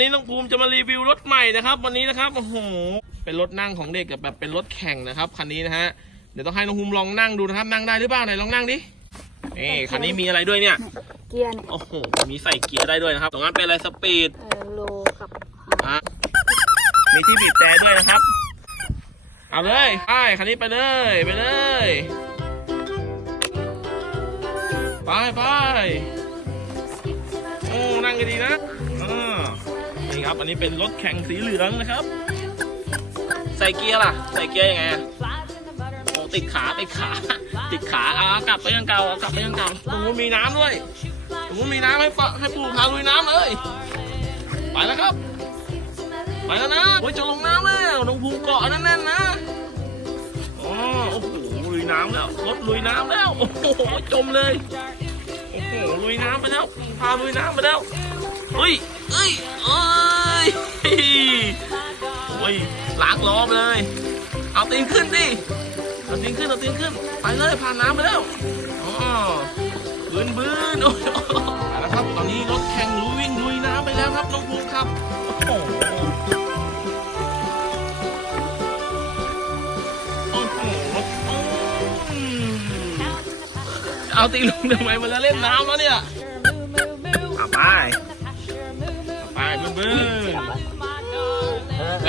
วันนี้น้องภูมิจะมารีวิวรถใหม่นะครับ วันนี้นะครับโอ้โหเป็นรถนั่งของเด็กกับแบบเป็นรถแข่งนะครับคันนี้นะฮะเดี๋ยวต้องให้น้องภูมิลองนั่งดูนะครับ นั่งได้หรือเปล่าไหนลองนั่งดินี่คันนี้มีอะไรด้วยเนี่ยเกียร์เนี่ยโอ้โหมีใส่เกียร์ได้ด้วยนะครับตรงนั้นเป็นอะไรสปีดเออโลกับอะมีที่บีบแต่ด้วยนะครับเอาเลยไปคันนี้ไปเลยไปเลยไปไปโอ้นั่งกันดีนะอ่านี่ ครับ อันนี้เป็นรถแข่งสีเหลืองนะครับ ใส่เกียร์ล่ะ ใส่เกียร์ยังไงโอ้ติดขาติดขา ติดขาอ่ากลับไปยังเก่าอะกลับไปยังเก่าตรงนู้นมีน้ำด้วยตรงนู้นมีน้ำให้ปะให้ปู่พาลุยน้ำเลย ไปแล้วครับ ไปแล้วนะโอ้ยจะลงน้ำแล้วลงภูเกาะนั่นแน่นๆนะอ๋อโอ้โหลุยน้ำแล้วรถลุยน้ำแล้วโอ้โหจมเลยโอ้โหลุยน้ำไปแล้วพาลุยน้ำไปแล้วเฮ้ยเอ้ยเออ ยล้างล้อไปเลย เอาตีนขึ้นดิเอาตีนขึ้นเอาตีนขึ้น ไปเลยผ่านน้ำไปแล้วอ๋อบืนบืนโอ้ยไปแล้วครับตอนนี้รถแข่งลุยวิ่งลุยน้ำไปแล้วครับน้องภูมิครับโอ้โหโอ้โหเอาตีลงทำไมมันจะเล่นน้ำแล้วเนี่ย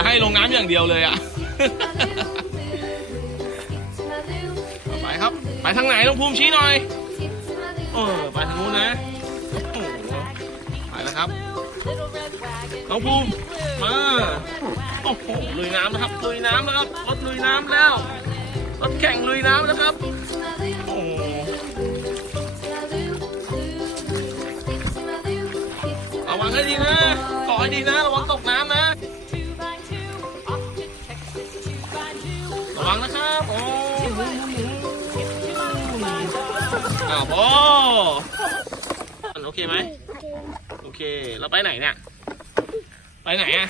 จะให้ลงน้ำอย่างเดียวเลยอะ ไปครับ ไปทางไหนต้องภูมิชี้หน่อย เออ ไปทางนู้นนะไปแล้วครับน้องภูมิมา โอ้โห ลุยน้ำนะครับลุยน้ำนะครับ รถลุยน้ำแล้ว รถแข่งลุยน้ำนะครับ โอ้ระวังให้ดีนะเกาะให้ดีนะ ระวังตกน้ำ นะระวังนะครับ โอ้โหอ้าวโอโอเคไหมโอเค เราไปไหนเนี่ย ไปไหนอะ